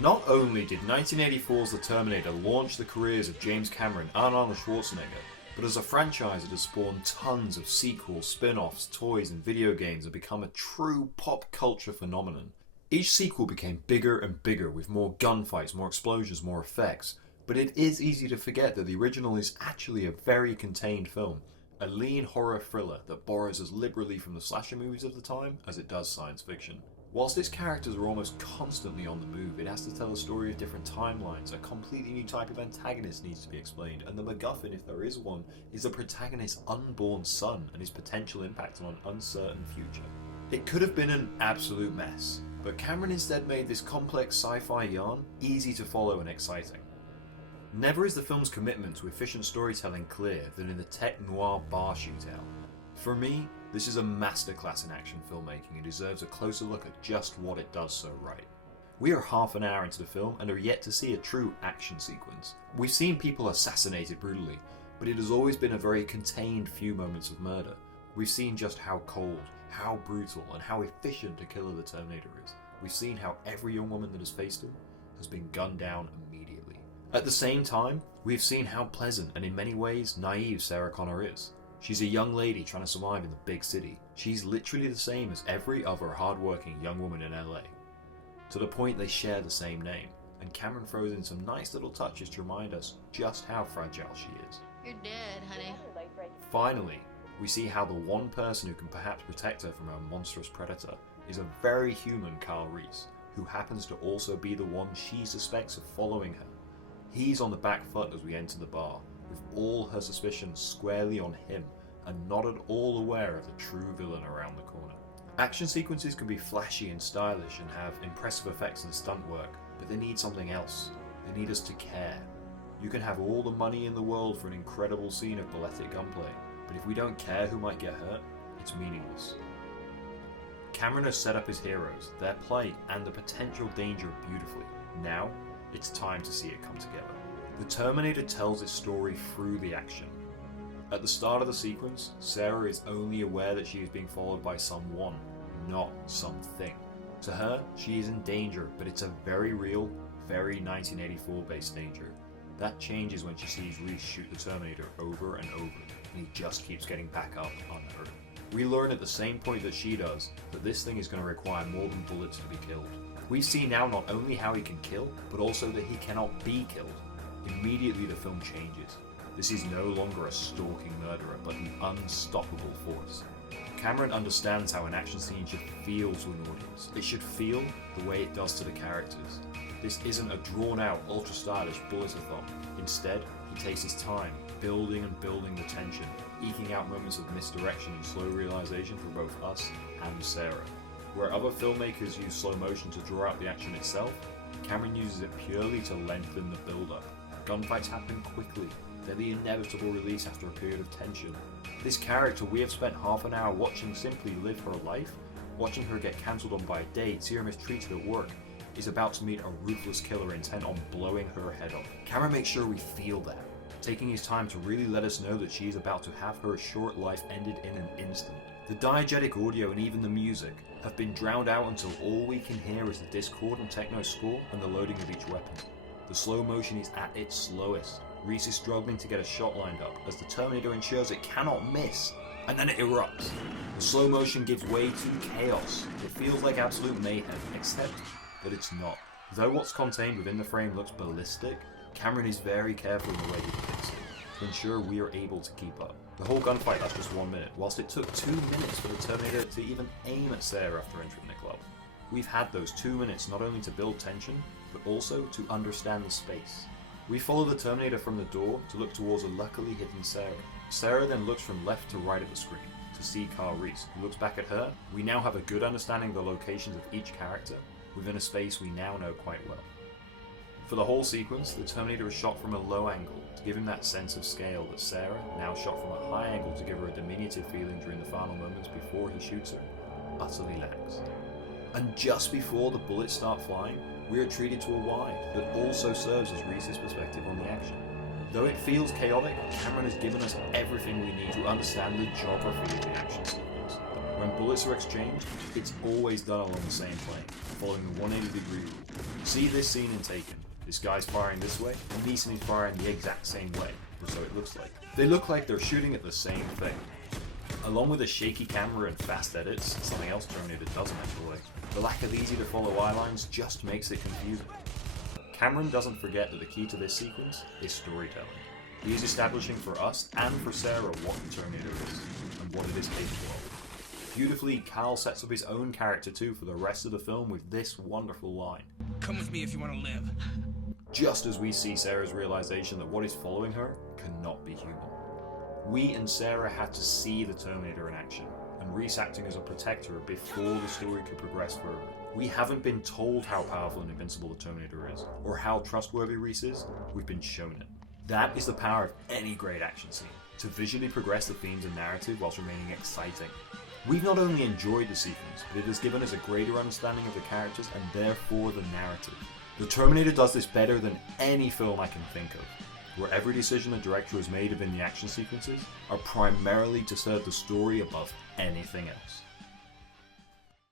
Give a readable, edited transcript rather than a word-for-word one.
Not only did 1984's The Terminator launch the careers of James Cameron and Arnold Schwarzenegger, but as a franchise it has spawned tons of sequels, spin-offs, toys and video games and become a true pop culture phenomenon. Each sequel became bigger and bigger with more gunfights, more explosions, more effects, but it is easy to forget that the original is actually a very contained film, a lean horror thriller that borrows as liberally from the slasher movies of the time as it does science fiction. Whilst its characters are almost constantly on the move, it has to tell a story of different timelines, a completely new type of antagonist needs to be explained, and the MacGuffin, if there is one, is the protagonist's unborn son and his potential impact on an uncertain future. It could have been an absolute mess, but Cameron instead made this complex sci-fi yarn easy to follow and exciting. Never is the film's commitment to efficient storytelling clearer than in the TechNoir bar shootout. For me, this is a masterclass in action filmmaking and deserves a closer look at just what it does so right. We are half an hour into the film and are yet to see a true action sequence. We've seen people assassinated brutally, but it has always been a very contained few moments of murder. We've seen just how cold, how brutal, and how efficient a killer the Terminator is. We've seen how every young woman that has faced him has been gunned down immediately. At the same time, we've seen how pleasant and in many ways naive Sarah Connor is. She's a young lady trying to survive in the big city. She's literally the same as every other hardworking young woman in LA. To the point they share the same name, and Cameron throws in some nice little touches to remind us just how fragile she is. You're dead, honey. Finally, we see how the one person who can perhaps protect her from a monstrous predator is a very human Kyle Reese, who happens to also be the one she suspects of following her. He's on the back foot as we enter the bar, with all her suspicions squarely on him and not at all aware of the true villain around the corner. Action sequences can be flashy and stylish and have impressive effects and stunt work, but they need something else. They need us to care. You can have all the money in the world for an incredible scene of balletic gunplay, but if we don't care who might get hurt, it's meaningless. Cameron has set up his heroes, their plight and the potential danger beautifully. Now, it's time to see it come together. The Terminator tells its story through the action. At the start of the sequence, Sarah is only aware that she is being followed by someone, not something. To her, she is in danger, but it's a very real, very 1984 based danger. That changes when she sees Reese shoot the Terminator over and over, and he just keeps getting back up unhurt. We learn at the same point that she does that this thing is going to require more than bullets to be killed. We see now not only how he can kill, but also that he cannot be killed. Immediately the film changes. This is no longer a stalking murderer, but an unstoppable force. Cameron understands how an action scene should feel to an audience. It should feel the way it does to the characters. This isn't a drawn-out, ultra-stylish bullet-a-thon. Instead, he takes his time, building and building the tension, eking out moments of misdirection and slow realization for both us and Sarah. Where other filmmakers use slow motion to draw out the action itself, Cameron uses it purely to lengthen the build-up. Gunfights happen quickly, they're the inevitable release after a period of tension. This character we have spent half an hour watching simply live her life, watching her get cancelled on by a date, see her mistreated at work, is about to meet a ruthless killer intent on blowing her head off. Cameron makes sure we feel that, taking his time to really let us know that she is about to have her short life ended in an instant. The diegetic audio and even the music have been drowned out until all we can hear is the discordant techno score and the loading of each weapon. The slow motion is at its slowest. Reese is struggling to get a shot lined up as the Terminator ensures it cannot miss, and then it erupts. The slow motion gives way to chaos. It feels like absolute mayhem, except that it's not. Though what's contained within the frame looks ballistic, Cameron is very careful in the way he depicts it, to ensure we are able to keep up. The whole gunfight lasts just 1 minute, whilst it took 2 minutes for the Terminator to even aim at Sarah after entering the club. We've had those 2 minutes not only to build tension, but also to understand the space. We follow the Terminator from the door to look towards a luckily hidden Sarah. Sarah then looks from left to right of the screen to see Kyle Reese, who looks back at her. We now have a good understanding of the locations of each character within a space we now know quite well. For the whole sequence, the Terminator is shot from a low angle to give him that sense of scale that Sarah, now shot from a high angle to give her a diminutive feeling during the final moments before he shoots her, utterly lacks. And just before the bullets start flying, we are treated to a wide that also serves as Reese's perspective on the action. Though it feels chaotic, Cameron has given us everything we need to understand the geography of the action sequence. When bullets are exchanged, it's always done along the same plane, following the 180-degree rule. See this scene in Taken. This guy's firing this way, and Neeson is firing the exact same way, or so it looks like. They look like they're shooting at the same thing. Along with a shaky camera and fast edits, something else Terminator doesn't enjoy, the lack of easy-to-follow eye-lines just makes it confusing. Cameron doesn't forget that the key to this sequence is storytelling. He is establishing for us and for Sarah what the Terminator is, and what it is capable of. Beautifully, Cal sets up his own character too for the rest of the film with this wonderful line. Come with me if you want to live. Just as we see Sarah's realization that what is following her cannot be human. We and Sarah had to see the Terminator in action, and Reese acting as a protector before the story could progress further. We haven't been told how powerful and invincible the Terminator is, or how trustworthy Reese is, we've been shown it. That is the power of any great action scene, to visually progress the themes and narrative whilst remaining exciting. We've not only enjoyed the sequence, but it has given us a greater understanding of the characters and therefore the narrative. The Terminator does this better than any film I can think of, where every decision the director has made within the action sequences are primarily to serve the story above anything else.